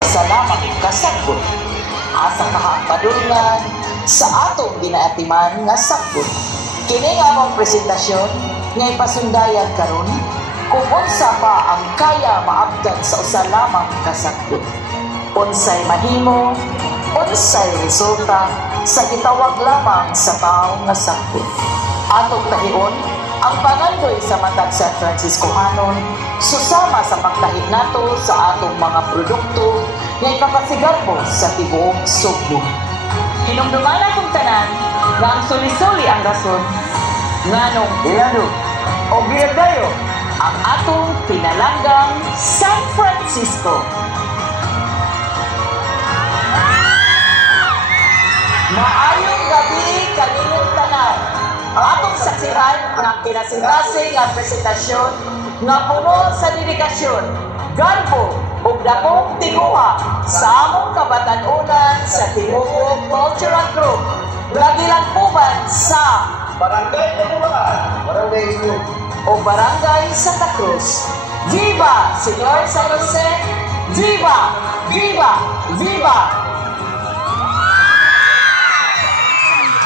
sa lamang kasagbot. Asa kahapadulngan sa atong ginaatiman nga sagbot. Kini nga among presentasyon nga ipasundayan karon kung unsa pa ang kaya maabtan sa usa lamang kasagbot. Unsay mahimo, unsay resulta sa gitawag lamang sa tawo nga sagbot. Atong tahion ang pangandoy sa matag San Franciscohanon susama sa pagtahid nato sa atong mga produkto nga ipapasigarbo sa tibuok Sugbo. Hinumduman akong tanan nga ang suli-suli ang rason nganong lalo o biyadayo ang atong pinalanggang San Francisco. Maayong gabi kaninyong tanan. Ang atong saksihan ang kinasing-kasing nga presentasyon nga puno sa dedikasyon, garbo ug dakong tinguha sa among kabatan-unan sa Tibuok Cultural Group. Lagilangkuban sa Barangay Tabulaan, Barangay Group o Barangay Santa Cruz. Viva Señor San Jose! Viva! Viva! Viva!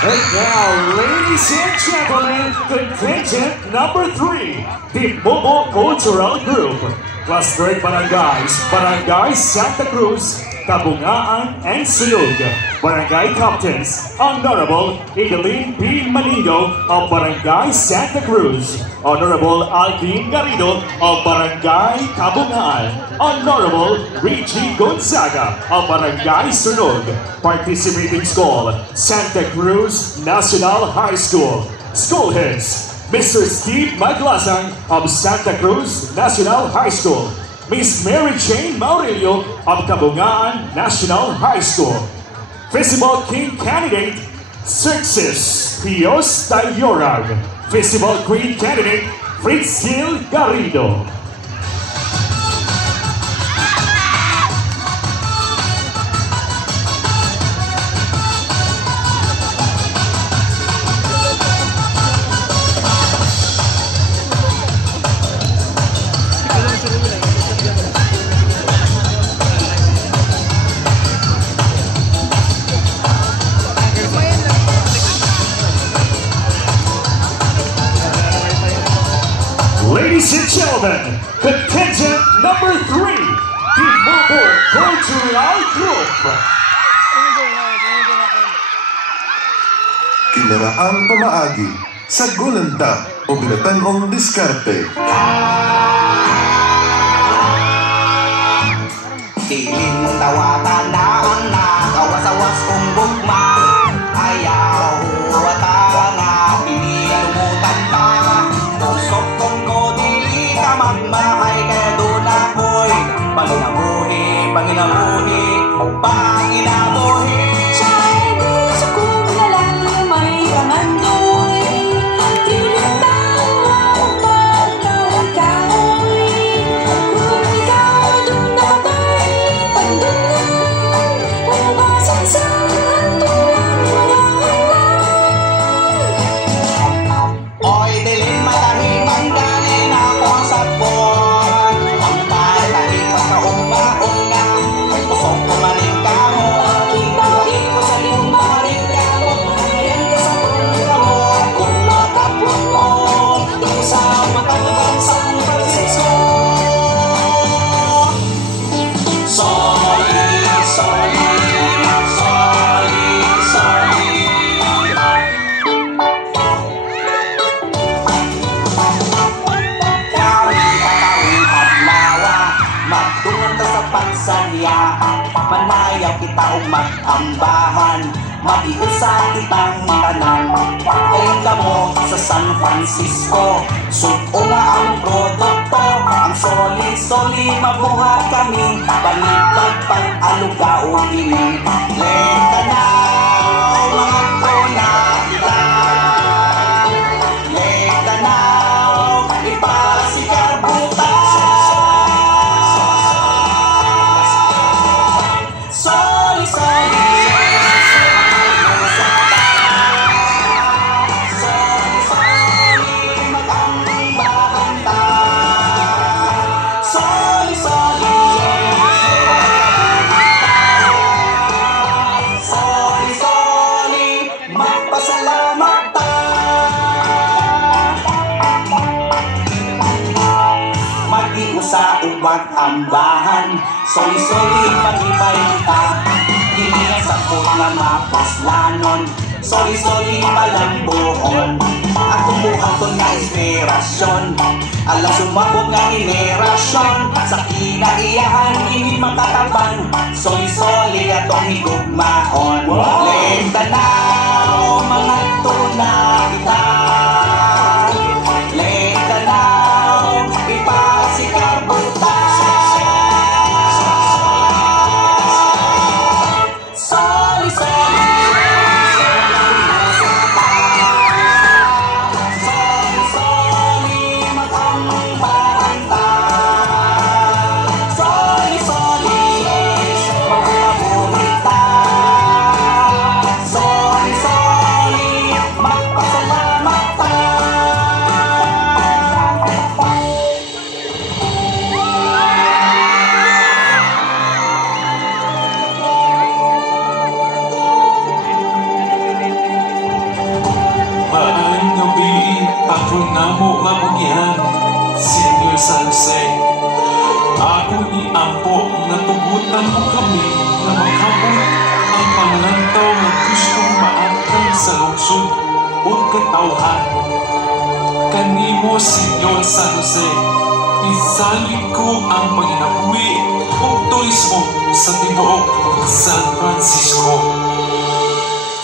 And now, ladies and gentlemen, contingent number 3, the Bobo Cultural Group. Clustered Barangays, Barangay Santa Cruz, Tabungaan, and Sunog. Barangay Captains, Honorable Igalin P. Malingo of Barangay Santa Cruz. Honorable Alvin Garrido of Barangay Tabungaan. Honorable Richie Gonzaga of Barangay Sunog. Participating school, Santa Cruz National High School. School heads, Mr. Steve Maglasang of Santa Cruz National High School. Miss Mary Jane Maurilio of Tabungaan National High School. Festival King Candidate, Cirxis Pios Tayorag. Festival Queen Candidate, Fritzil Garrido. Ladies and gentlemen, contingent number 3, the Mobile Cultural Group. Kinaraang pamaagi sa gulanta o binatanong diskarte. Siling tawatan na ang nakawasawas kong bukma. Ayaw huwata nga pinilumutan pa. Pusok kong kodili ka magmahay kaya doon ako'y Panginabuhi, Panginabuhi, Panginabuhi. Siya'y gusto kong nalamay ang andoy. Tinutang mo pagkakahoy. Kung ikaw doon nakabay, pandunan. Umasan sa tuwang mga hanggang. Oy, dilim matahimang ganin ako ang sabon. Ang palahing pagkaunga-unga, pusok ko malingkamo. Kita-kita ko sa iyong malingkamo. Ayan ka sa tulong mo, kung matapos mo. Ito sa matanggang San Francisco. Sorry, sorry, sorry, sorry. Kawin-kawin paglawa, magtungan ka sa pagsalya. Manayang kita o mag-ambahan, matiusa kitang tanan. Kalinga mo sa San Francisco, suko nga ang produkto. Ang soli-soli mabuhat kami, baliktad pang alugao ini. Lenta na, mga tona kita. Lenta na, ipasigar butas. Soli, soli. Soli, soli, mag-ambahan ta. Soli, soli. Soli-soli pag-ibay kita, hindi nga sakot nga mapuslanon. Soli-soli malambuhon, at tumuhang to na inspirasyon. Alam sumabot nga generasyon, sa kinaiyahan hindi makataban. Soli-soli atong higugmaon. Leng tanaw, mga tuna kita. Leng tanaw, ipasikar buta. Soli-soli, soli-soli, magpambaranta. Soli-soli, magpapaborita. Soli-soli, magpasalamat ta. Maayong gabi, ako na mo mabugyan, Senior San Jose. Ako iampo na tugutan mo kami na makabot ang panglantaw na gustong maangkan sa lungsod o katawhan. Kanimo, Senior San Jose, isalig ko ang panginabuhi o turismo sa tibuok San Francisco.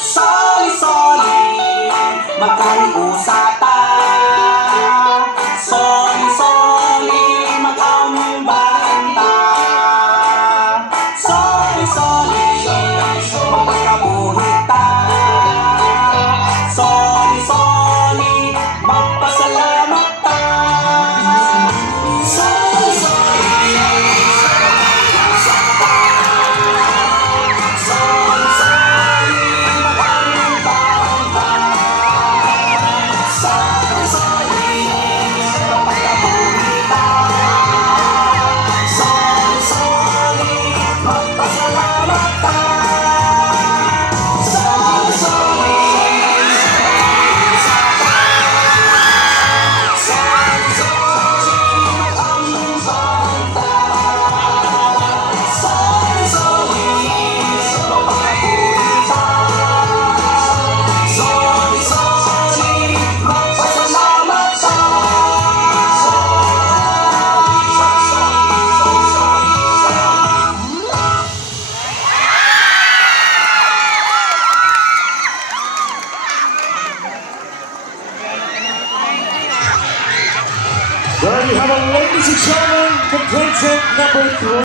Soli-soli, magkariusata. Soli-soli, mag-ambaranta. Soli-soli, magkakabuhita. Soli-soli, magpasalamat ta. Soli-soli, soli-soli, mag-ambaranta. Soli-soli, magpakabuhita. Soli-soli, magpasalamat ta. Soli-soli, soli-soli, mag-ambaranta. Soli-soli, magpakabuhita. Soli-soli, magpasalamat ta. There you have it, ladies and gentlemen, contestant number 3.